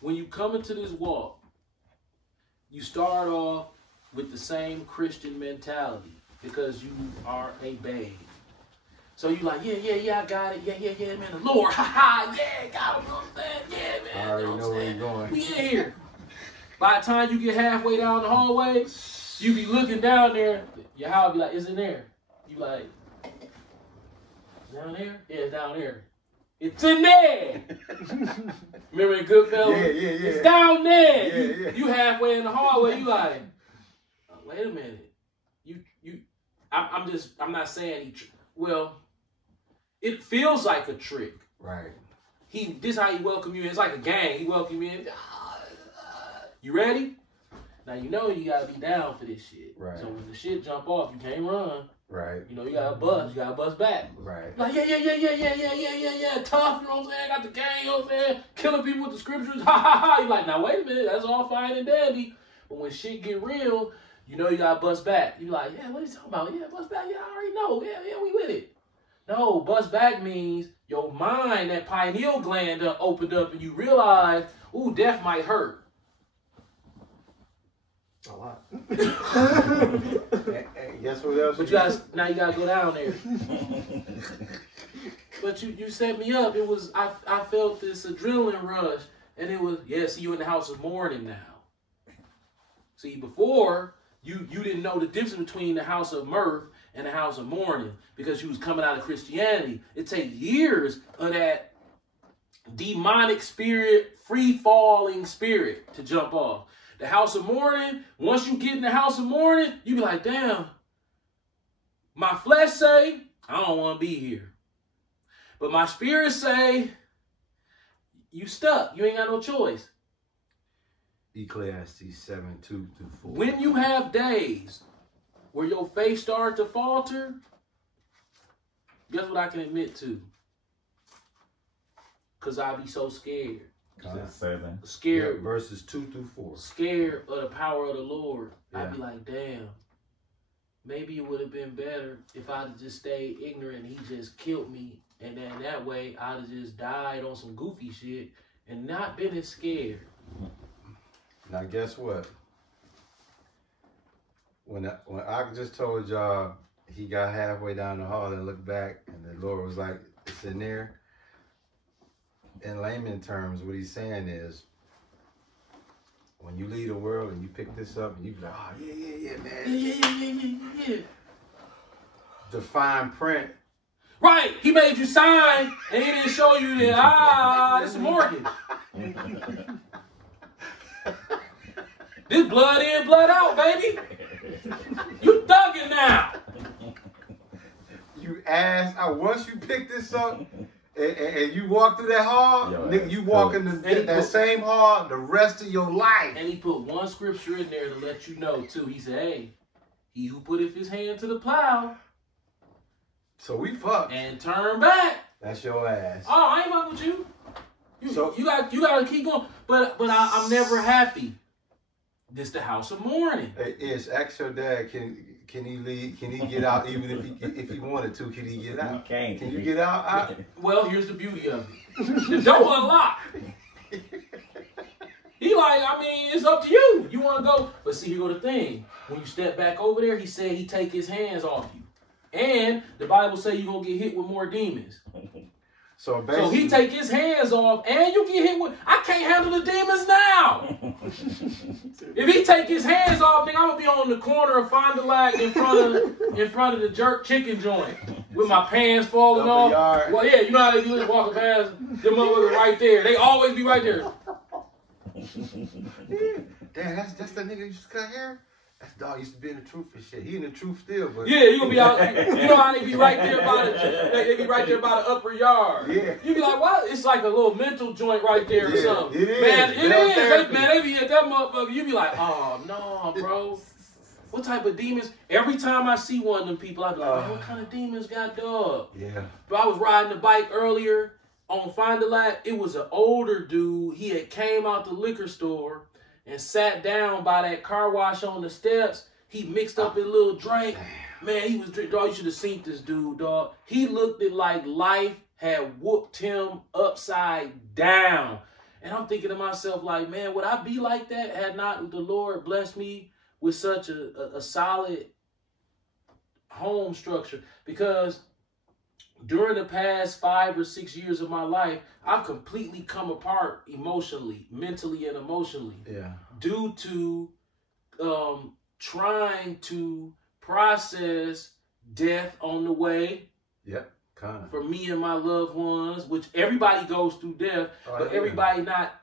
when you come into this walk, you start off with the same Christian mentality because you are a babe. So you like, yeah, I got it. Yeah, man, the Lord, yeah, got him, you know what I'm saying? Yeah, man, I already know where you're going. We in here. By the time you get halfway down the hallway, you be looking down there, your house be like, it's in there. You like, down there? Yeah, it's down there. It's in there. Remember in Goodfellas? Yeah. It's down there. Yeah. You halfway in the hallway, you like, oh, wait a minute. I'm not saying well, it feels like a trick. Right. This how he welcome you in. It's like a gang. He welcome you in. You ready? Now you know you gotta be down for this shit. Right. So when the shit jump off, you can't run. Right. You know, you gotta bust. You gotta bust back. Right. Like, yeah. Tough, you know what I'm saying? Got the gang, you know what I'm saying? Killing people with the scriptures. Ha. You're like, now wait a minute, that's all fine and dandy. But when shit get real, you know you gotta bust back. You like, yeah, what are you talking about? Yeah, bust back. Yeah, I already know. Yeah, we with it. No, bust back means your mind, that pineal gland opened up and you realize, ooh, death might hurt. A lot. Guess what else? But now you gotta go down there. But you set me up. It was I felt this adrenaline rush, and it was see you in the house of mourning now. See, before you didn't know the difference between the house of mirth and the house of mourning because you was coming out of Christianity. It takes years of that demonic spirit, free falling spirit to jump off. The house of mourning, once you get in the house of mourning, you be like, damn, my flesh say, I don't want to be here. But my spirit say, you stuck. You ain't got no choice. Ecclesiastes 7:2-4. When you have days where your faith starts to falter, guess what I can admit to? Because I be so scared. 7. Scared. Yeah, verses 2-4. Scared of the power of the Lord. Yeah. I'd be like, damn. Maybe it would have been better if I'd have just stayed ignorant and he just killed me. And then that way I'd have just died on some goofy shit and not been as scared. Now guess what? When I just told y'all he got halfway down the hall and looked back and the Lord was like, it's in there. In layman terms, what he's saying is, when you leave the world and you pick this up and you be like, oh, yeah, man. Yeah. The fine print. Right. He made you sign and he didn't show you that, this is a mortgage. This blood in, blood out, baby. You thugging now. You ass, once you pick this up, and you walk through that hall, nigga, you walk in that same hall the rest of your life. And he put one scripture in there to let you know, too. He said, hey, he who putteth his hand to the plow. So we fucked. And turn back. That's your ass. Oh, I ain't fucking with you. You gotta keep going. But I'm never happy. This the house of mourning. Hey, ask your dad, can he leave? Can he get out even if he wanted to? Can he get out? Can you get out? Well, here's the beauty of it. The door unlocked. He like, I mean, it's up to you. You want to go. But see, here go the thing. When you step back over there, he said he take his hands off you. And the Bible say you're going to get hit with more demons. So he take his hands off and you get hit with, I can't handle the demons now. If he take his hands off, nigga, I'm going to be on the corner of Fond du Lac in front of the jerk chicken joint with my pants falling off. Well, yeah, you know how they do it, walking past them motherfuckers right there. They always be right there. Damn, that's the nigga who used to cut hair? That dog used to be in the truth and shit. He in the truth still, but yeah, you gonna be out. You know how they be right there by they be right there by the upper yard. Yeah. You be like, what? It's like a little mental joint right there or something. It is. Man, it is. They be at that motherfucker. You be like, oh no, bro. What type of demons? Every time I see one of them people, I be like, man, what kind of demons got dog? Yeah. But I was riding the bike earlier on Fond du Lac. It was an older dude. He had came out the liquor store and sat down by that car wash on the steps. He mixed up his little drink. Man, he was drinking. Dog, you should have seen this dude, dog. He looked like life had whooped him upside down. And I'm thinking to myself, like, man, would I be like that had not the Lord blessed me with such a solid home structure? Because during the past 5 or 6 years of my life, I've completely come apart emotionally, mentally, and emotionally. Yeah. Due to trying to process death on the way. Yep. Kind of. For me and my loved ones, which everybody goes through death, but everybody not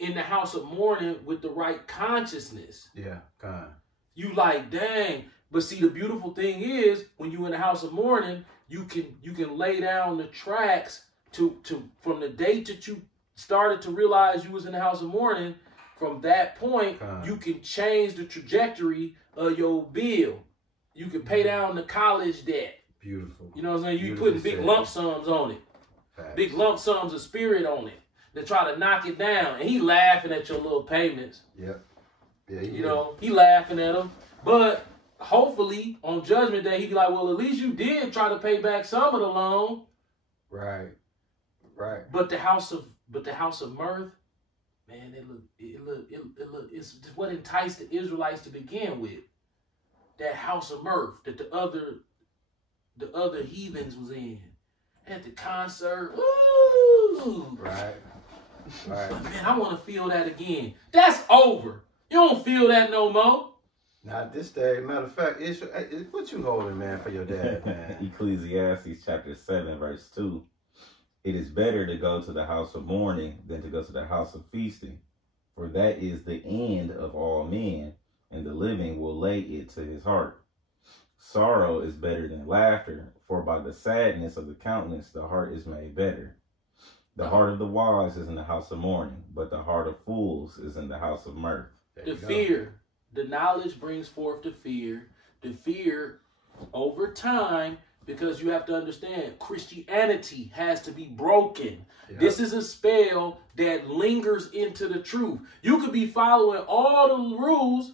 in the house of mourning with the right consciousness. Yeah, kind of. You like, dang. But see, the beautiful thing is, when you in the house of mourning, you can lay down the tracks to from the date that you started to realize you was in the house of mourning. From that point, you can change the trajectory of your bill. You can pay down the college debt. Beautiful. You know what I'm saying? You putting big lump sums on it. Facts. Big lump sums of spirit on it. They try to knock it down. And he laughing at your little payments. Yep. Yeah, you know, he laughing at them. But hopefully on Judgment Day, he be like, well, at least you did try to pay back some of the loan. Right. Right. But the house of mirth, man, it's what enticed the Israelites to begin with. That house of mirth that the other heathens was in. At the concert. Woo! Right. Right. But man, I want to feel that again. That's over. You don't feel that no more. Not this day. Matter of fact, what you holding, man, for your dad, man? Ecclesiastes chapter 7, verse 2. It is better to go to the house of mourning than to go to the house of feasting. For that is the end of all men, and the living will lay it to his heart. Sorrow is better than laughter, for by the sadness of the countenance the heart is made better. The heart of the wise is in the house of mourning, but the heart of fools is in the house of mirth. The fear, the knowledge brings forth the fear. The fear over time, because you have to understand, Christianity has to be broken. Yep. This is a spell that lingers into the truth. You could be following all the rules,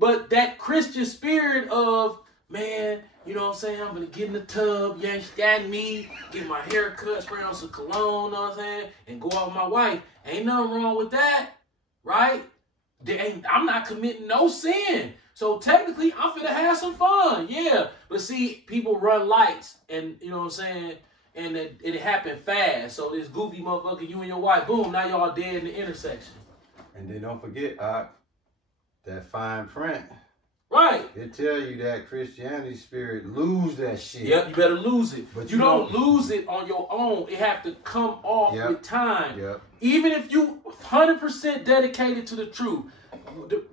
but that Christian spirit of, man, you know what I'm saying? I'm going to get in the tub, yank that me, get my hair cut, spray on some cologne, you know what I'm saying? And go out with my wife. Ain't nothing wrong with that, right? I'm not committing no sin. So technically, I'm finna have some fun, yeah. But see, people run lights, and you know what I'm saying? And it happened fast. So this goofy motherfucker, you and your wife, boom, now y'all dead in the intersection. And then don't forget, that fine print. Right. It tell you that Christianity spirit lose that shit. Yep, you better lose it. But you don't lose it on your own. It have to come off with time. Yep. Even if you 100% dedicated to the truth.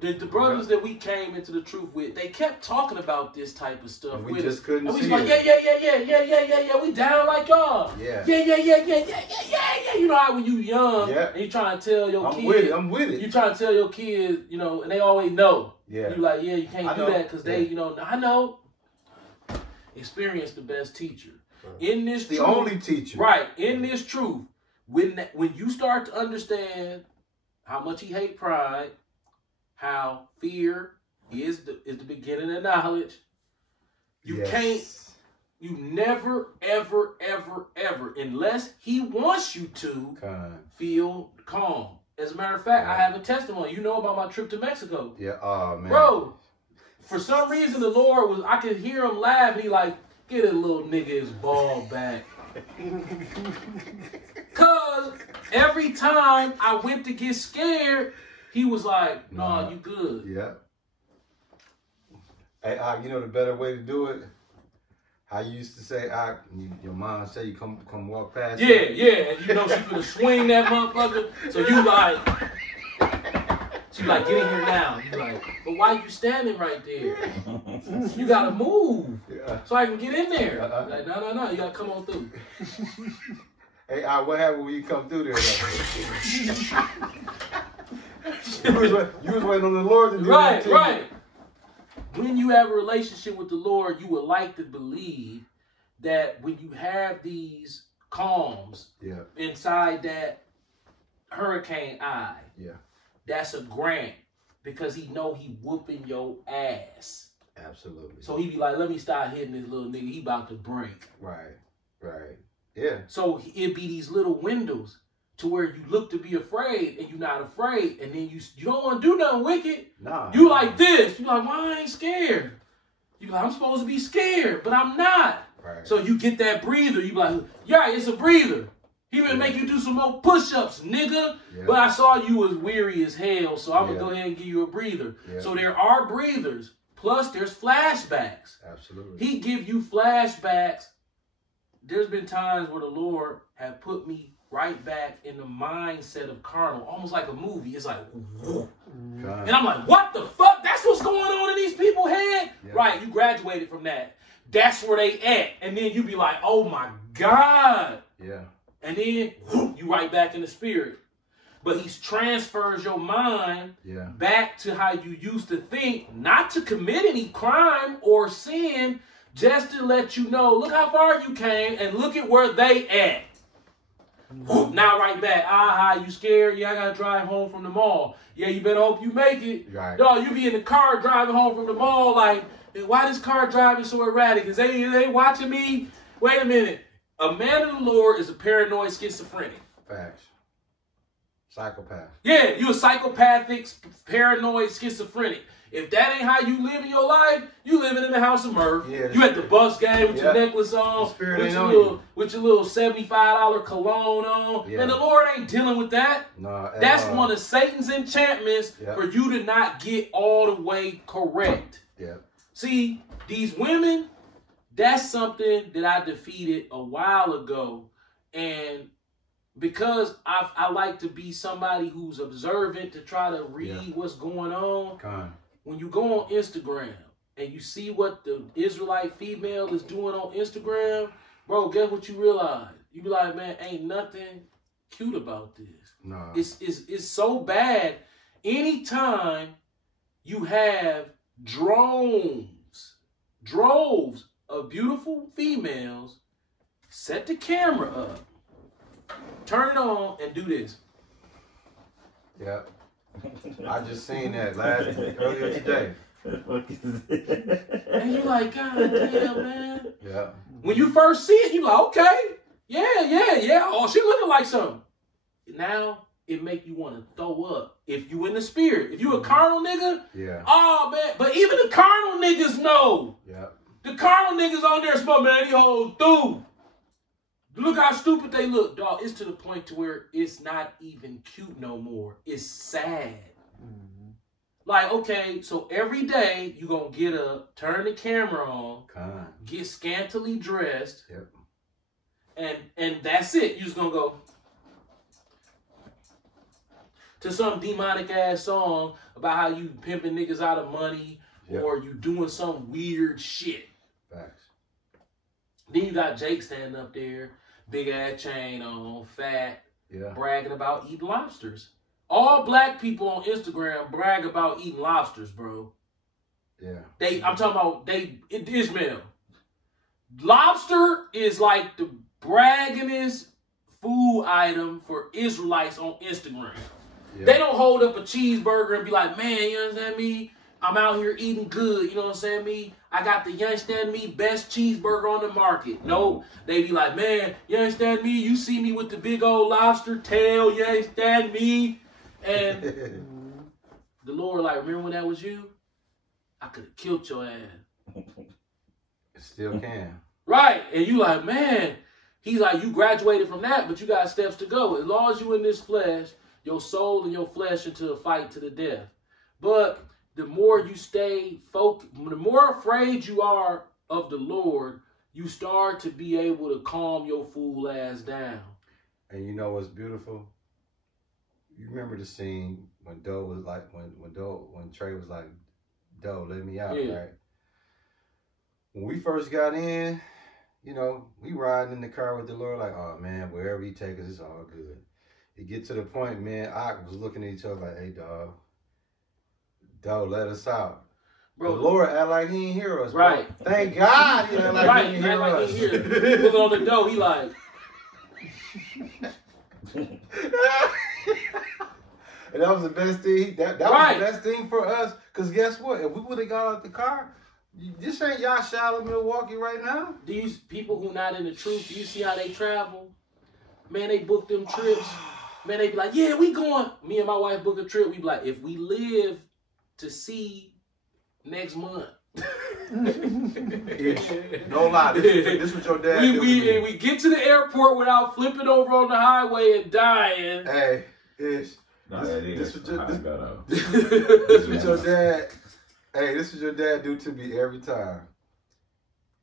The brothers that we came into the truth with, they kept talking about this type of stuff. And we just couldn't see it. Yeah. We down like y'all. Yeah. Yeah. You know how when you young and you trying to tell your kids. I'm with it. You trying to tell your kids, you know, and they always know. Yeah. You like, you can't do that because they, you know, I know. Experience the best teacher. In this the truth, only teacher. Right. In this truth, when you start to understand how much he hate pride, how fear is the beginning of knowledge, you never, ever, unless he wants you to, feel calm. As a matter of fact, I have a testimony. You know about my trip to Mexico. Yeah, oh man. Bro, for some reason the Lord I could hear him laugh, and he like, get a little nigga his ball back. Cause every time I went to get scared, he was like, nah, you good. Yeah. Hey, you know the better way to do it? How you used to say, your mom say you come walk past. Yeah. And you know she gonna swing that motherfucker. So you like, she like, get in here now. You like, but why you standing right there? You gotta move so I can get in there. Like, no, you gotta come on through. Hey, what happened when you come through there? You was waiting on the Lord to do that too. Right. When you have a relationship with the Lord, you would like to believe that when you have these calms inside that hurricane eye, that's a grant because he know he whooping your ass. Absolutely. So he be like, let me start hitting this little nigga. He about to break. Right. Yeah. So it be these little windows to where you look to be afraid and you're not afraid, and then you don't want to do nothing wicked. Nah. You like this. You like, well, I ain't scared. You like, I'm supposed to be scared, but I'm not. Right. So you get that breather. You be like, yeah, it's a breather. He been make you do some more push-ups, nigga. Yeah. But I saw you was weary as hell, so I'm gonna Yeah. go ahead and give you a breather. Yeah. So there are breathers. Plus, there's flashbacks. Absolutely. He give you flashbacks. There's been times where the Lord have put me right back in the mindset of carnal, almost like a movie. It's like, and I'm like, what the fuck? That's what's going on in these people's head? Yeah. Right, you graduated from that. That's where they at. And then you be like, oh my God. Yeah. And then you right back in the spirit. But he transfers your mind Yeah. back to how you used to think, not to commit any crime or sin, just to let you know, look how far you came and look at where they at. Now right back. You scared? Yeah, I gotta drive home from the mall. Yeah, you better hope you make it. Right. Dog, you be in the car driving home from the mall like, why this car driving so erratic? Is they watching me? Wait a minute. A man of the Lord is a paranoid schizophrenic. Facts. Psychopath. Yeah, you a psychopathic, paranoid schizophrenic. If that ain't how you live in your life, you living in the house of mirth. Yeah, You at the bus game with your necklace on, The spirit with ain't your, on little, you. with your little $75 cologne on. Yeah. And the Lord ain't dealing with that. No. That's one of Satan's enchantments Yeah. for you to not get all the way correct. Yeah. See, these women, that's something that I defeated a while ago. And because I like to be somebody who's observant to try to read what's going on. When you go on Instagram and you see what the Israelite female is doing on Instagram, bro, guess what you realize? You be like, man, ain't nothing cute about this. No. It's so bad. Anytime you have droves of beautiful females, set the camera up, turn it on, and do this. Yeah. I just seen that earlier today. And you like, God damn, man. Yeah. When you first see it, you like, okay, yeah. Oh, she looking like something. Now it make you want to throw up. If you in the spirit, if you a carnal nigga, Yeah. oh man. But even the carnal niggas know. Yeah. The carnal niggas on there smoke, man. These hoes through. Look how stupid they look, dog. It's to the point to where it's not even cute no more. It's sad. Mm-hmm. Like, okay, so every day you gonna get up, turn the camera on, get scantily dressed, and that's it. You just gonna go to some demonic ass song about how you pimping niggas out of money or you doing some weird shit. Facts. Then you got Jake standing up there, big ass chain on, fat, bragging about eating lobsters. All black people on Instagram brag about eating lobsters, bro. Yeah. I'm talking about Ishmael. Lobster is like the braggingest food item for Israelites on Instagram. Yeah. They don't hold up a cheeseburger and be like, man, you understand me? I'm out here eating good, you know what I'm saying, me? I got the, you understand me, best cheeseburger on the market. No, they be like, man, you understand me? You see me with the big old lobster tail, you understand me? And the Lord like, remember when that was you? I could have killed your ass. Still can. Right, and you like, man, he's like, you graduated from that, but you got steps to go. As long as you in this flesh, your soul and your flesh into a fight to the death. But the more you stay focused, the more afraid you are of the Lord, you start to be able to calm your fool ass down. And you know what's beautiful? You remember the scene when Doe was like, when Trey was like, Doe, let me out, right? When we first got in, you know, we riding in the car with the Lord like, oh man, wherever he take us, it's all good. It get to the point, man, I was looking at each other like, hey, dog, let us out. Bro, the Lord act like he ain't hear us. Right. Bro. Thank God he act like he ain't hear us. He put on the door, he like. And that was the best thing. That was the best thing for us. Because guess what? If we would have got out the car, this ain't y'all Charlotte, Milwaukee right now. These people who not in the truth, do you see how they travel? Man, they book them trips Man, they be like, yeah, we going. Me and my wife book a trip. We be like, if we live to see next month. No lie, this what your dad do. We get to the airport without flipping over on the highway and dying. Hey, This what your dad. Hey, this is your dad do to me every time.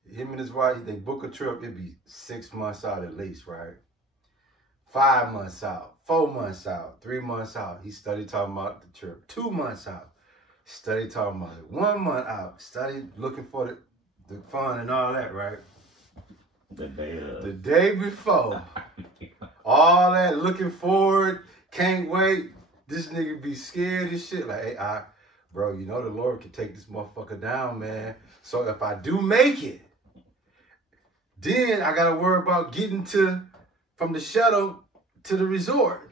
Him and his wife, they book a trip. It'd be 6 months out at least, right? 5 months out, 4 months out, 3 months out. He studied talking about the trip. 2 months out, study talking about it. 1 month out, study looking for the fun and all that, right? The day before, all that looking forward, can't wait. This nigga be scared as shit. Like, hey, bro, you know the Lord can take this motherfucker down, man. So if I do make it, then I gotta worry about getting from the shuttle to the resort.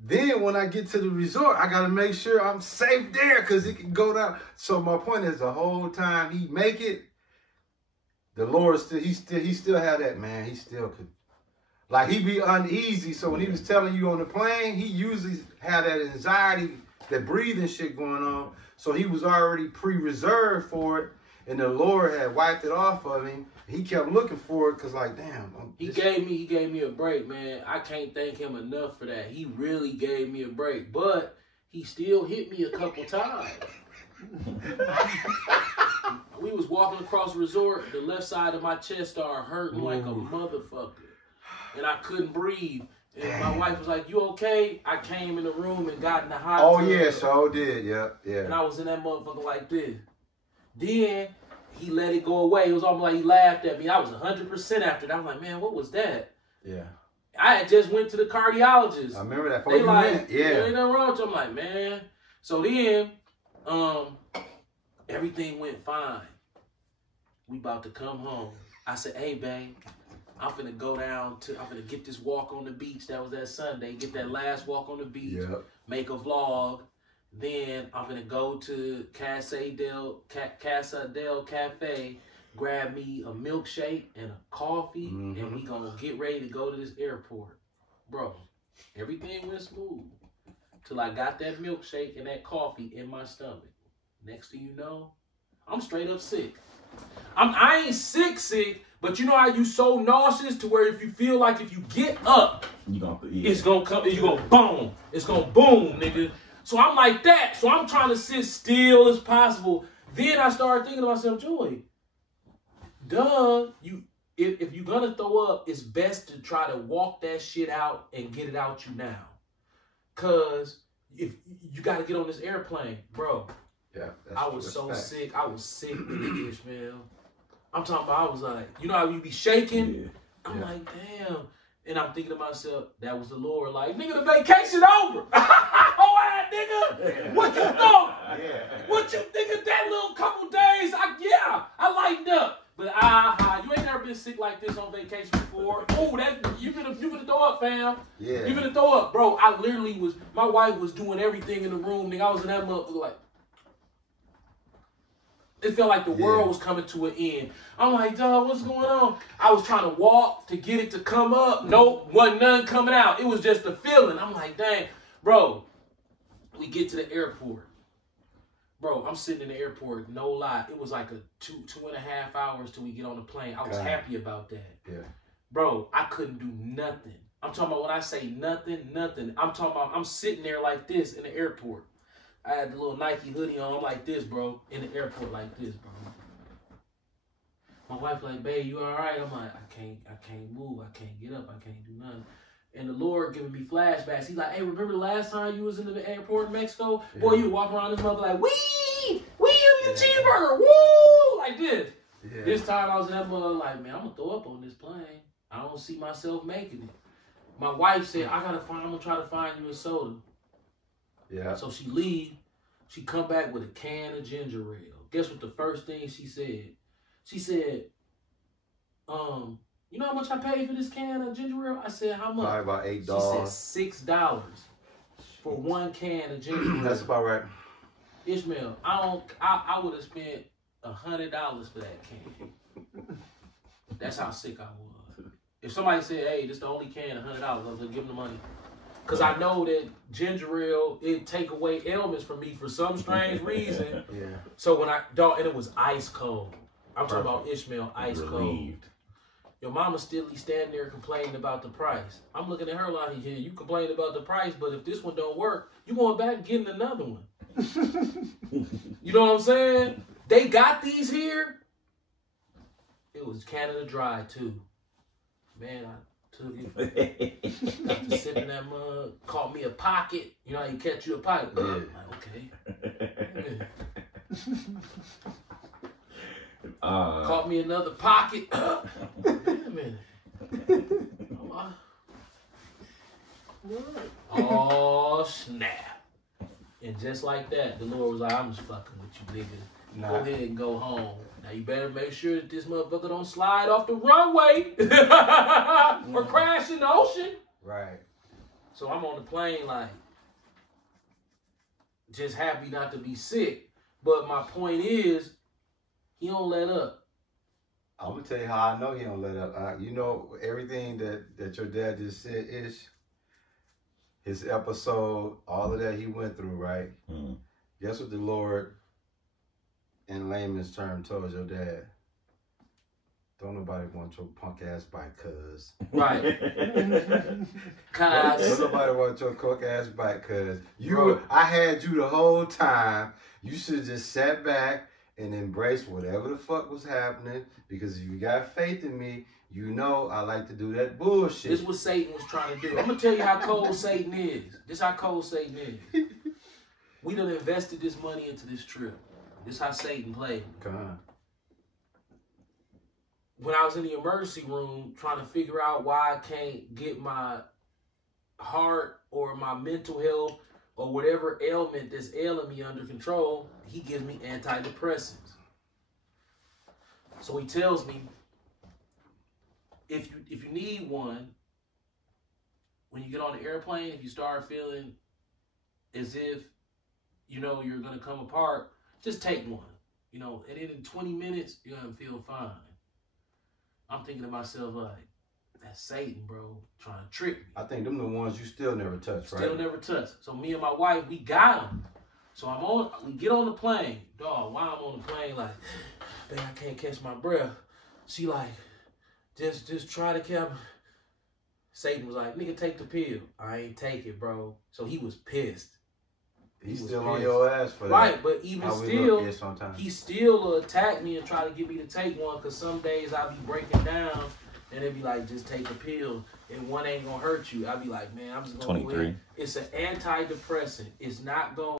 Then when I get to the resort, I gotta make sure I'm safe there because it can go down. So my point is, the whole time he make it, the Lord he still had that, man. He still could, like, he be uneasy. So when he was telling you on the plane, he usually had that anxiety, that breathing shit going on. So he was already pre-reserved for it, and the Lord had wiped it off of him. He kept looking for it because, like, damn. He gave me a break, man. I can't thank him enough for that. He really gave me a break, but he still hit me a couple times. We was walking across the resort. The left side of my chest started hurting like a motherfucker, and I couldn't breathe. And my wife was like, "You okay?" I came in the room and got in the hot tub. Oh yeah, so did, yeah. And I was in that motherfucker like this. Then he let it go away. It was almost like he laughed at me. I was 100% after that. I'm like, man, what was that? Yeah. I had just went to the cardiologist. I remember that. They like, yeah. There ain't nothing wrong with you. I'm like, man. So then, everything went fine. We about to come home. I said, hey, babe, I'm finna get this walk on the beach. That was that Sunday. Get that last walk on the beach. Yep. Make a vlog. Then I'm gonna go to Casa del Cafe, grab me a milkshake and a coffee, and we gonna get ready to go to this airport. Bro, everything went smooth till I got that milkshake and that coffee in my stomach. Next thing you know, I'm straight up sick. I ain't sick, but you know how you so nauseous to where if you feel like if you get up, it's gonna come, you gonna boom, it's gonna boom, nigga. So I'm like that. So I'm trying to sit still as possible. Then I started thinking to myself, Joy, if you're going to throw up, it's best to try to walk that shit out and get it out you now. Because if you got to get on this airplane, bro. Yeah, I was so sick. I was sick with the Ishmael. I'm talking about, I was like, you know how you be shaking? Yeah. I'm like, damn. And I'm thinking to myself, that was the Lord. Like, nigga, the vacation over. Oh, nigga. What you thought? What you think of that little couple days? I lightened up. But you ain't never been sick like this on vacation before. Oh, you finna throw up, fam. Yeah. You finna throw up. Bro, I literally my wife was doing everything in the room, nigga. I was in that motherfucker like, it felt like the world was coming to an end. I'm like, dog, what's going on? I was trying to walk to get it to come up. Nope, wasn't none coming out. It was just a feeling. I'm like, dang. Bro, we get to the airport. Bro, I'm sitting in the airport, no lie. It was like a 2.5 hours till we get on the plane. I was happy about that. Yeah. Bro, I couldn't do nothing. I'm talking about when I say nothing. I'm talking about I'm sitting there like this in the airport. I had the little Nike hoodie on like this, bro, in the airport like this, bro. My wife like, babe, you all right? I'm like, I can't move. I can't get up. I can't do nothing. And the Lord giving me flashbacks. He's like, hey, remember the last time you was in the airport in Mexico? Yeah. Boy, you walk around this mother like, wee, cheeseburger, woo, like this. Yeah. This time I was in that mother like, man, I'm going to throw up on this plane. I don't see myself making it. My wife said, I'm going to try to find you a soda. Yeah. So she leave. She come back with a can of ginger ale. Guess what the first thing she said? She said, you know how much I paid for this can of ginger ale? I said, how much? Probably about $8. She said $6 for one can of ginger ale. That's about right. Ishmael, I would have spent $100 for that can. That's how sick I was. If somebody said, hey, this is the only can, $100, I was going to give them the money. Because I know that ginger ale, it take away ailments from me for some strange reason. Yeah. So when and it was ice cold. I'm talking about Ishmael ice cold. Relieved. Your mama still standing there complaining about the price. I'm looking at her like, yeah, you complain about the price, but if this one don't work, you going back and getting another one. You know what I'm saying? They got these here. It was Canada Dry too. Man, I took it. Got to sit in that mug. Caught me a pocket. You know how you catch you a pocket? Yeah. Like, okay. Yeah. Caught me another pocket. Wait a minute. Oh, snap. And just like that, the Lord was like, I'm just fucking with you, nigga. Nah. Go ahead and go home. Now you better make sure that this motherfucker don't slide off the runway or crash in the ocean. Right. So I'm on the plane like, just happy not to be sick. But my point is, he don't let up. I'm gonna tell you how I know he don't let up. You know everything that your dad just said, Ish. His episode, all of that he went through, right? Mm. Guess what the Lord, in layman's term, told your dad? Don't nobody want your punk ass bike, cuz. Right. Don't Cuz. nobody want your cook ass bike, cuz. Bro. I had you the whole time. You should have just sat back and embraced whatever the fuck was happening, because if you got faith in me, you know I like to do that bullshit. This is what Satan was trying to do. I'm going to tell you how cold Satan is. This is how cold Satan is. We done invested this money into this trip. This is how Satan played. Come on. When I was in the emergency room trying to figure out why I can't get my heart or my mental health or whatever ailment that's ailing me under control, he gives me antidepressants. So he tells me, if you need one, when you get on the airplane, if you start feeling as if, you know, you're going to come apart, just take one, you know, and then in 20 minutes, you're going to feel fine. I'm thinking to myself, like, that's Satan, bro, trying to trick me. I think them the ones you still never touch, right? Still never touched. So me and my wife, we got them. So we get on the plane. Dog, while I'm on the plane, like, man, I can't catch my breath. She like, just try to catch. Satan was like, nigga, take the pill. I ain't take it, bro. So he was pissed. He's was still on pissed. your ass for that. Right, but even How we still, look here sometimes. he still attack me and try to get me to take one, because some days I be breaking down and they be like, just take a pill and one ain't gonna hurt you. I be like, man, I'm just gonna 23. It's an antidepressant. It's not gonna